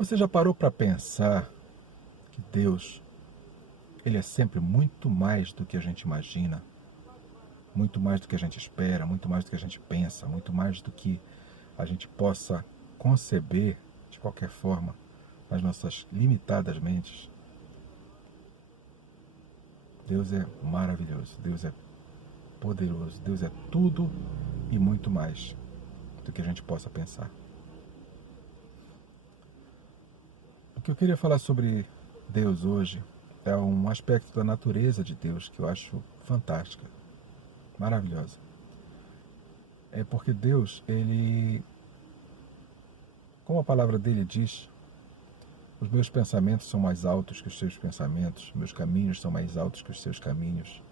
Você já parou para pensar que Deus, ele é sempre muito mais do que a gente imagina, muito mais do que a gente espera, muito mais do que a gente pensa, muito mais do que a gente possa conceber de qualquer forma nas nossas limitadas mentes? Deus é maravilhoso, Deus é poderoso, Deus é tudo e muito mais do que a gente possa pensar. O que eu queria falar sobre Deus hoje é um aspecto da natureza de Deus que eu acho fantástica, maravilhosa. É porque Deus, ele, como a palavra dele diz, os meus pensamentos são mais altos que os seus pensamentos, meus caminhos são mais altos que os seus caminhos.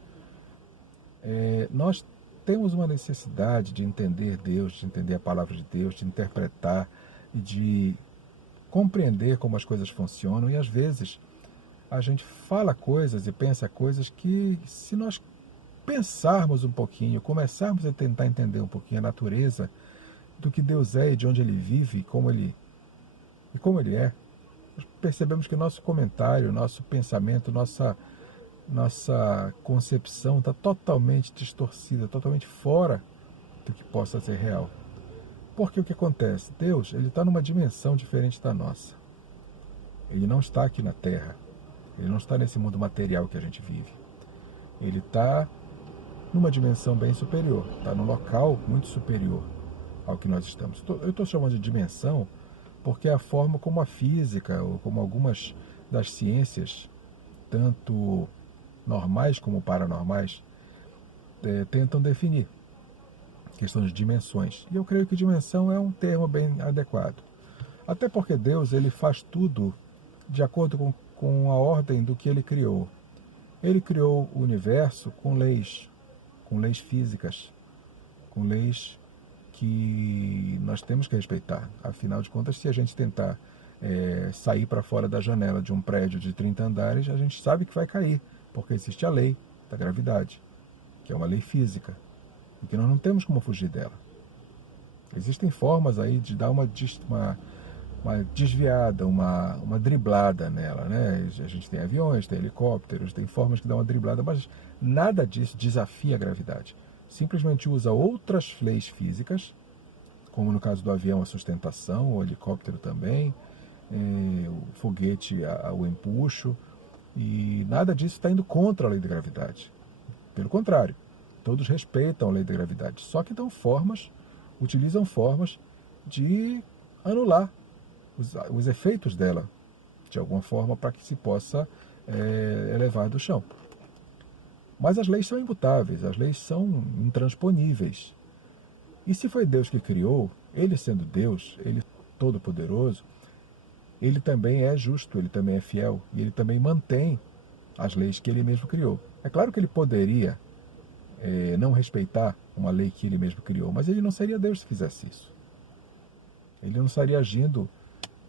Nós temos uma necessidade de entender Deus, de entender a palavra de Deus, de interpretar e de compreender como as coisas funcionam, e às vezes a gente fala coisas e pensa coisas que, se nós pensarmos um pouquinho, começarmos a tentar entender um pouquinho a natureza do que Deus é e de onde Ele vive e como Ele é, nós percebemos que nosso comentário, nosso pensamento, nossa concepção está totalmente distorcida, totalmente fora do que possa ser real. Porque o que acontece? Deus, ele está numa dimensão diferente da nossa. Ele não está aqui na Terra. Ele não está nesse mundo material que a gente vive. Ele está numa dimensão bem superior. Está num local muito superior ao que nós estamos. Eu estou chamando de dimensão porque é a forma como a física, ou como algumas das ciências, tanto normais como paranormais, tentam definir. Questão de dimensões. E eu creio que dimensão é um termo bem adequado. Até porque Deus, ele faz tudo de acordo com a ordem do que ele criou. Ele criou o universo com leis físicas, com leis que nós temos que respeitar. Afinal de contas, se a gente tentar sair para fora da janela de um prédio de 30 andares, a gente sabe que vai cair, porque existe a lei da gravidade, que é uma lei física, e que nós não temos como fugir dela. Existem formas aí de dar uma desviada, uma driblada nela, né? A gente tem aviões, tem helicópteros, tem formas que dão uma driblada, mas nada disso desafia a gravidade. Simplesmente usa outras leis físicas, como no caso do avião a sustentação, o helicóptero também, o foguete o empuxo, e nada disso está indo contra a lei da gravidade. Pelo contrário, todos respeitam a lei da gravidade, só que utilizam formas de anular os efeitos dela, de alguma forma, para que se possa elevar do chão. Mas as leis são imutáveis, as leis são intransponíveis. E se foi Deus que criou, ele sendo Deus, ele todo-poderoso, ele também é justo, ele também é fiel, e ele também mantém as leis que ele mesmo criou. É claro que ele poderia não respeitar uma lei que ele mesmo criou, mas ele não seria Deus se fizesse isso. Ele não estaria agindo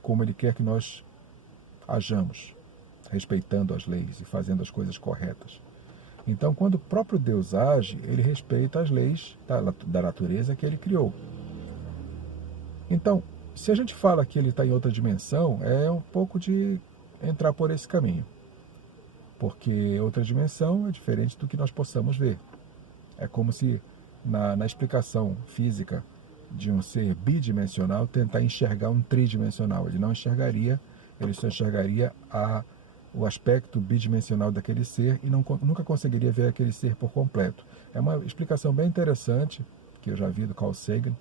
como ele quer que nós hajamos, respeitando as leis e fazendo as coisas corretas. Então, quando o próprio Deus age, ele respeita as leis da natureza que ele criou. Então, se a gente fala que ele está em outra dimensão, é um pouco de entrar por esse caminho. Porque outra dimensão é diferente do que nós possamos ver. É como se, na explicação física de um ser bidimensional, tentar enxergar um tridimensional. Ele não enxergaria, ele só enxergaria o aspecto bidimensional daquele ser e nunca conseguiria ver aquele ser por completo. É uma explicação bem interessante, que eu já vi do Carl Sagan,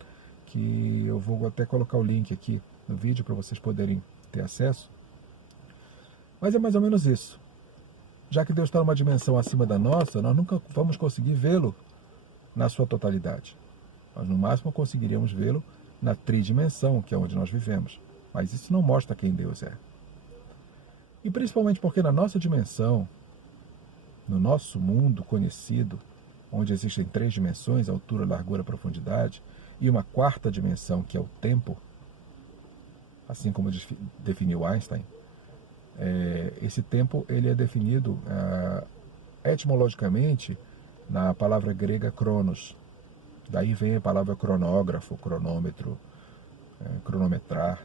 que eu vou até colocar o link aqui no vídeo para vocês poderem ter acesso. Mas é mais ou menos isso. Já que Deus está numa dimensão acima da nossa, nós nunca vamos conseguir vê-lo na sua totalidade. Nós, no máximo, conseguiríamos vê-lo na tridimensão, que é onde nós vivemos. Mas isso não mostra quem Deus é. E principalmente porque na nossa dimensão, no nosso mundo conhecido, onde existem 3 dimensões, altura, largura, profundidade, e uma 4ª dimensão, que é o tempo, assim como definiu Einstein, esse tempo ele é definido etimologicamente na palavra grega cronos. Daí vem a palavra cronógrafo, cronômetro, cronometrar,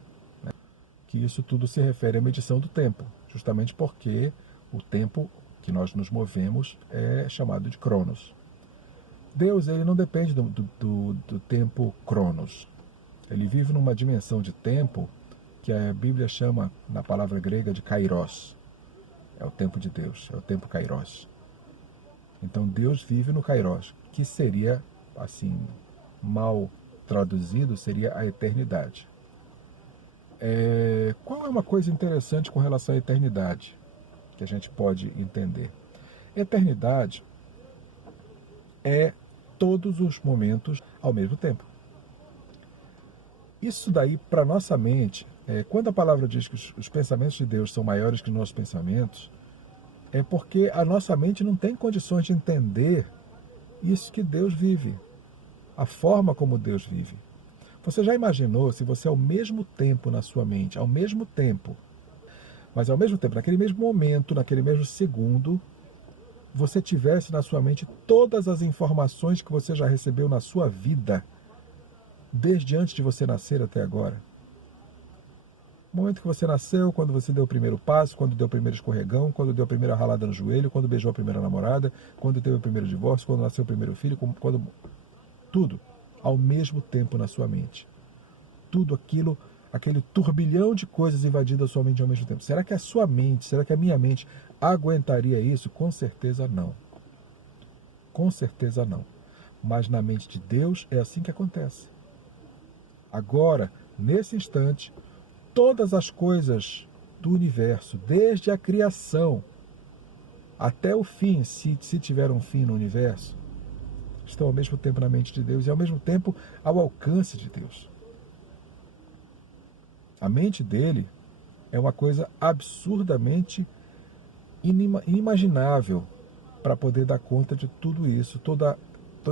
que isso tudo se refere à medição do tempo, justamente porque o tempo que nós nos movemos é chamado de cronos. Deus, ele não depende do tempo cronos. Ele vive numa dimensão de tempo que a Bíblia chama, na palavra grega, de kairos. É o tempo de Deus, é o tempo kairos. Então Deus vive no kairos, que seria, assim, mal traduzido, seria a eternidade. Qual é uma coisa interessante com relação à eternidade que a gente pode entender? Eternidade é todos os momentos ao mesmo tempo. Isso daí, para nossa mente, quando a palavra diz que os pensamentos de Deus são maiores que os nossos pensamentos, é porque a nossa mente não tem condições de entender isso que Deus vive, a forma como Deus vive. Você já imaginou se você ao mesmo tempo na sua mente, ao mesmo tempo, mas ao mesmo tempo, naquele mesmo momento, naquele mesmo segundo, você tivesse na sua mente todas as informações que você já recebeu na sua vida, desde antes de você nascer até agora? O momento que você nasceu, quando você deu o primeiro passo, quando deu o primeiro escorregão, quando deu a primeira ralada no joelho, quando beijou a primeira namorada, quando teve o primeiro divórcio, quando nasceu o primeiro filho, tudo ao mesmo tempo na sua mente. Tudo aquilo, aquele turbilhão de coisas invadindo a sua mente ao mesmo tempo. Será que a sua mente, será que a minha mente aguentaria isso? Com certeza não. Com certeza não. Mas na mente de Deus é assim que acontece. Agora, nesse instante, todas as coisas do universo, desde a criação até o fim, se tiver um fim no universo, estão ao mesmo tempo na mente de Deus e ao mesmo tempo ao alcance de Deus. A mente dele é uma coisa absurdamente inimaginável para poder dar conta de tudo isso, todo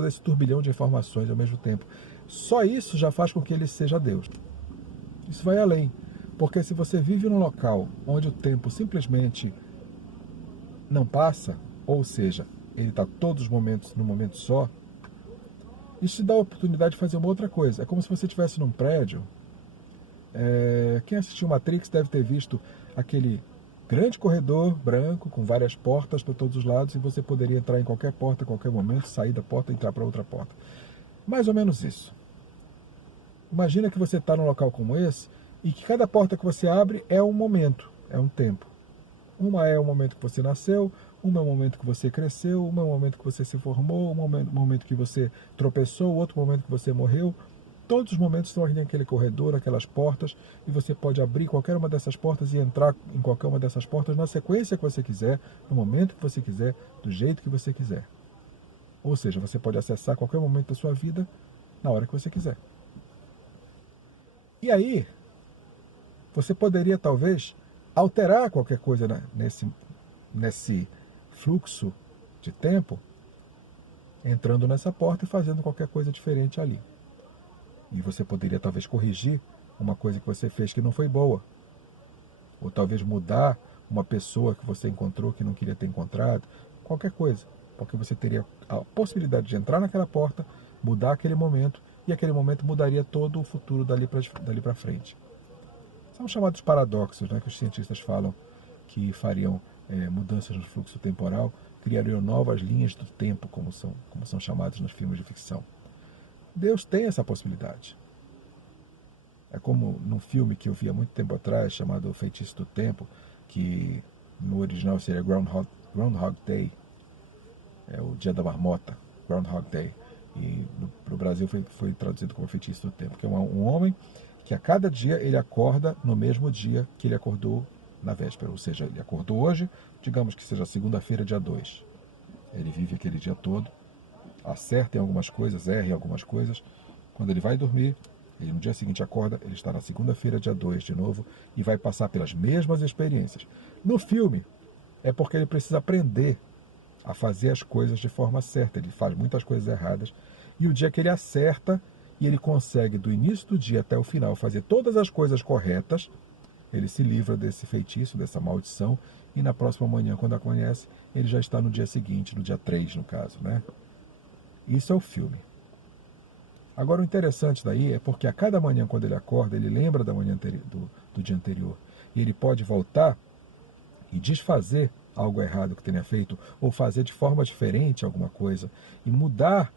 esse turbilhão de informações ao mesmo tempo. Só isso já faz com que ele seja Deus. Isso vai além, porque se você vive num local onde o tempo simplesmente não passa, ou seja, ele está todos os momentos num momento só, isso te dá a oportunidade de fazer uma outra coisa. É como se você estivesse num prédio. Quem assistiu Matrix deve ter visto aquele grande corredor branco com várias portas para todos os lados e você poderia entrar em qualquer porta, a qualquer momento, sair da porta e entrar para outra porta. Mais ou menos isso. Imagina que você está num local como esse e que cada porta que você abre é um momento, é um tempo. Uma é o momento que você nasceu, uma é o momento que você cresceu, uma é o momento que você se formou, um momento que você tropeçou, outro momento que você morreu. Todos os momentos estão ali naquele corredor, aquelas portas, e você pode abrir qualquer uma dessas portas e entrar em qualquer uma dessas portas na sequência que você quiser, no momento que você quiser, do jeito que você quiser. Ou seja, você pode acessar qualquer momento da sua vida na hora que você quiser. E aí, você poderia talvez alterar qualquer coisa nesse fluxo de tempo, entrando nessa porta e fazendo qualquer coisa diferente ali. E você poderia talvez corrigir uma coisa que você fez que não foi boa. Ou talvez mudar uma pessoa que você encontrou que não queria ter encontrado. Qualquer coisa. Porque você teria a possibilidade de entrar naquela porta, mudar aquele momento, e aquele momento mudaria todo o futuro dali para frente. São chamados paradoxos, né, que os cientistas falam que fariam mudanças no fluxo temporal, criariam novas linhas do tempo, como são chamados nos filmes de ficção. Deus tem essa possibilidade. É como num filme que eu vi há muito tempo atrás, chamado O Feitiço do Tempo, que no original seria Groundhog Day, é o Dia da Marmota, Groundhog Day, e no Brasil foi traduzido como Feitiço do Tempo, que é um homem que a cada dia ele acorda no mesmo dia que ele acordou na véspera, ou seja, ele acordou hoje, digamos que seja segunda-feira, dia 2. Ele vive aquele dia todo, acerta em algumas coisas, erra em algumas coisas. Quando ele vai dormir, ele no dia seguinte acorda, ele está na segunda-feira, dia 2 de novo, e vai passar pelas mesmas experiências. No filme, é porque ele precisa aprender a fazer as coisas de forma certa. Ele faz muitas coisas erradas, e o dia que ele acerta, e ele consegue do início do dia até o final fazer todas as coisas corretas, ele se livra desse feitiço, dessa maldição, e na próxima manhã, quando amanhece, ele já está no dia seguinte, no dia 3, no caso, né? Isso é o filme. Agora, o interessante daí é porque a cada manhã, quando ele acorda, ele lembra da manhã do dia anterior. E ele pode voltar e desfazer algo errado que tenha feito, ou fazer de forma diferente alguma coisa, e mudar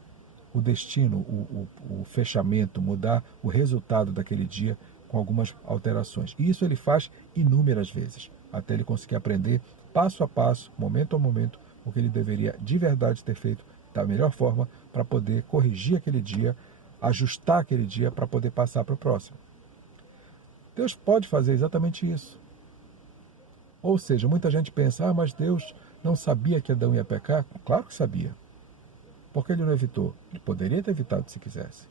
o destino, o fechamento, mudar o resultado daquele dia com algumas alterações. E isso ele faz inúmeras vezes, até ele conseguir aprender passo a passo, momento a momento, o que ele deveria de verdade ter feito da melhor forma para poder corrigir aquele dia, ajustar aquele dia para poder passar para o próximo. Deus pode fazer exatamente isso. Ou seja, muita gente pensa, mas Deus não sabia que Adão ia pecar? Claro que sabia. Por que ele não evitou? Ele poderia ter evitado se quisesse.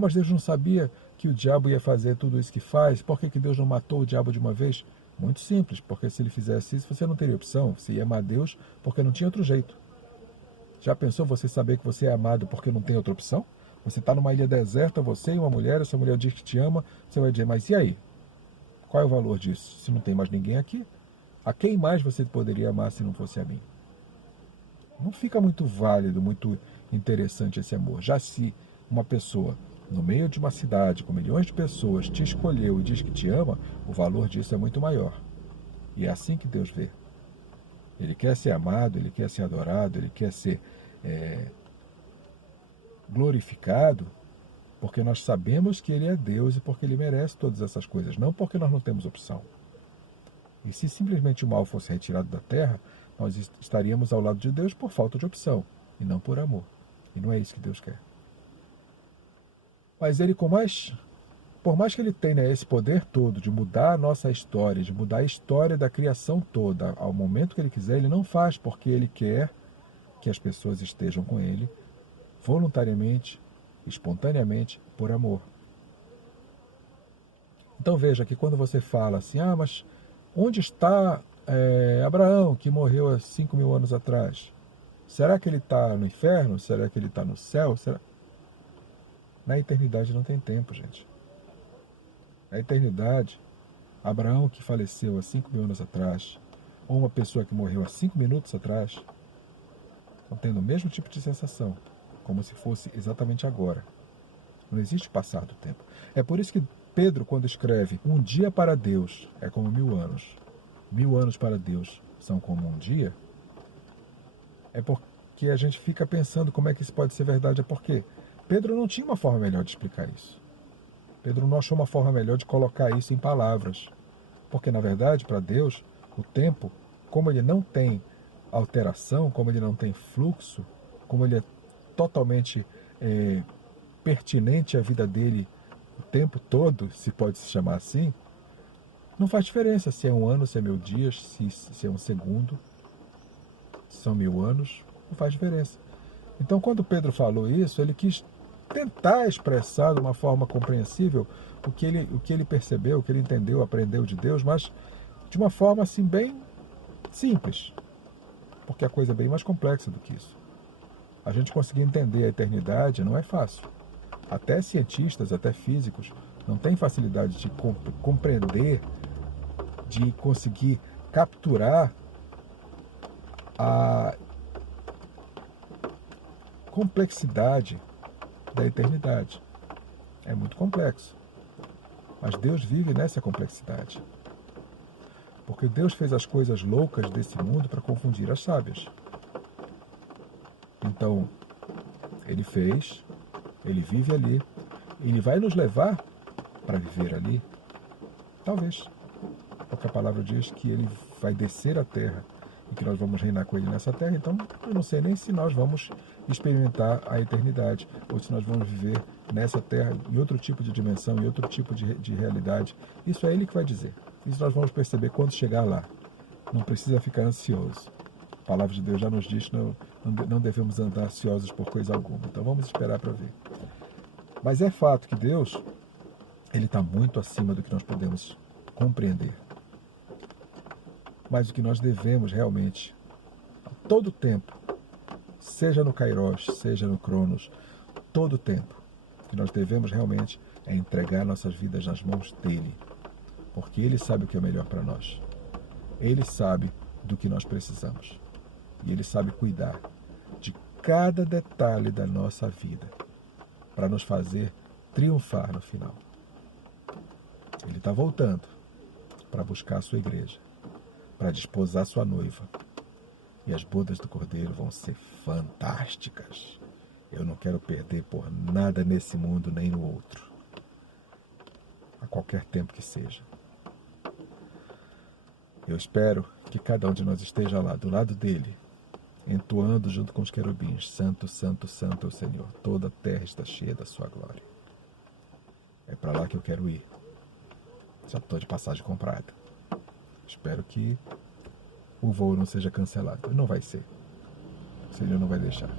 Mas Deus não sabia que o diabo ia fazer tudo isso que faz? Por que Deus não matou o diabo de uma vez? Muito simples, porque se ele fizesse isso, você não teria opção. Você ia amar Deus porque não tinha outro jeito. Já pensou você saber que você é amado porque não tem outra opção? Você está numa ilha deserta, você e uma mulher, essa mulher diz que te ama, você vai dizer, mas e aí? Qual é o valor disso? Se não tem mais ninguém aqui, a quem mais você poderia amar se não fosse a mim? Não fica muito válido, muito interessante esse amor. Já se uma pessoa, no meio de uma cidade com milhões de pessoas, te escolheu e diz que te ama, o valor disso é muito maior. E é assim que Deus vê. Ele quer ser amado, ele quer ser adorado, ele quer ser glorificado, porque nós sabemos que ele é Deus e porque ele merece todas essas coisas, não porque nós não temos opção. E se simplesmente o mal fosse retirado da terra, nós estaríamos ao lado de Deus por falta de opção, e não por amor. E não é isso que Deus quer. Mas ele, por mais que ele tenha esse poder todo de mudar a nossa história, de mudar a história da criação toda, ao momento que ele quiser, ele não faz, porque ele quer que as pessoas estejam com ele voluntariamente, espontaneamente, por amor. Então veja que quando você fala assim, mas onde está Abraão, que morreu há 5.000 anos atrás? Será que ele está no inferno? Será que ele está no céu? Na eternidade não tem tempo, gente. Na eternidade, Abraão que faleceu há 5.000 anos atrás, ou uma pessoa que morreu há 5 minutos atrás, estão tendo o mesmo tipo de sensação, como se fosse exatamente agora. Não existe passar do tempo. É por isso que Pedro, quando escreve, um dia para Deus é como 1.000 anos, 1.000 anos para Deus são como um dia, é porque a gente fica pensando como é que isso pode ser verdade. É porque Pedro não tinha uma forma melhor de explicar isso. Pedro não achou uma forma melhor de colocar isso em palavras. Porque, na verdade, para Deus, o tempo, como ele não tem alteração, como ele não tem fluxo, como ele é totalmente pertinente à vida dele o tempo todo, se pode se chamar assim, não faz diferença se é um ano, se é 1.000 dias, se é um segundo, se são 1.000 anos, não faz diferença. Então, quando Pedro falou isso, ele quis tentar expressar de uma forma compreensível o que ele percebeu, o que ele entendeu, aprendeu de Deus, mas de uma forma assim bem simples, porque a coisa é bem mais complexa do que isso. A gente conseguir entender a eternidade não é fácil. Até cientistas, até físicos, não têm facilidade de compreender, de conseguir capturar a complexidade da eternidade. É muito complexo. Mas Deus vive nessa complexidade. Porque Deus fez as coisas loucas desse mundo para confundir as sábias. Então, ele fez, ele vive ali, ele vai nos levar para viver ali? Talvez. Porque a palavra diz que ele vai descer à terra e que nós vamos reinar com ele nessa terra. Então, eu não sei nem se nós vamos experimentar a eternidade ou se nós vamos viver nessa terra em outro tipo de dimensão, em outro tipo de realidade. Isso é ele que vai dizer. Isso nós vamos perceber quando chegar lá. Não precisa ficar ansioso. A palavra de Deus já nos diz que não devemos andar ansiosos por coisa alguma. Então vamos esperar para ver. Mas é fato que Deus, ele está muito acima do que nós podemos compreender. Mas o que nós devemos realmente, a todo tempo, seja no Kairos, seja no Cronos, todo tempo, o que nós devemos realmente é entregar nossas vidas nas mãos dele. Porque ele sabe o que é melhor para nós. Ele sabe do que nós precisamos. E ele sabe cuidar de cada detalhe da nossa vida para nos fazer triunfar no final. Ele está voltando para buscar a sua igreja, para desposar sua noiva. E as bodas do Cordeiro vão ser fantásticas. Eu não quero perder por nada nesse mundo nem no outro, a qualquer tempo que seja. Eu espero que cada um de nós esteja lá, do lado dele, entoando junto com os querubins: Santo, Santo, Santo é o Senhor, toda a terra está cheia da sua glória. É para lá que eu quero ir. Já estou de passagem comprada. Espero que o voo não seja cancelado. Não vai ser. O Senhor não vai deixar.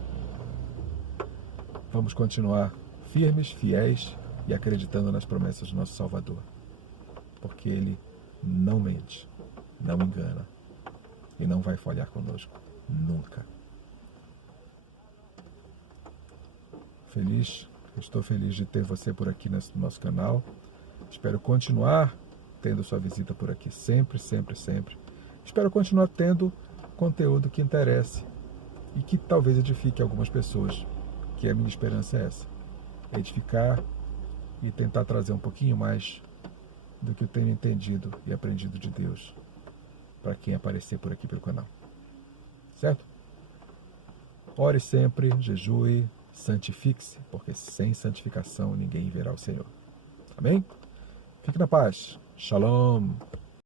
Vamos continuar firmes, fiéis e acreditando nas promessas do nosso Salvador. Porque Ele não mente, não engana e não vai falhar conosco. Nunca. Estou feliz de ter você por aqui no nosso canal. Espero continuar tendo sua visita por aqui sempre, sempre, sempre. Espero continuar tendo conteúdo que interesse e que talvez edifique algumas pessoas, que a minha esperança é essa: edificar e tentar trazer um pouquinho mais do que eu tenho entendido e aprendido de Deus para quem aparecer por aqui pelo canal. Certo? Ore sempre, jejue, santifique-se, porque sem santificação ninguém verá o Senhor. Amém? Fique na paz. Shalom.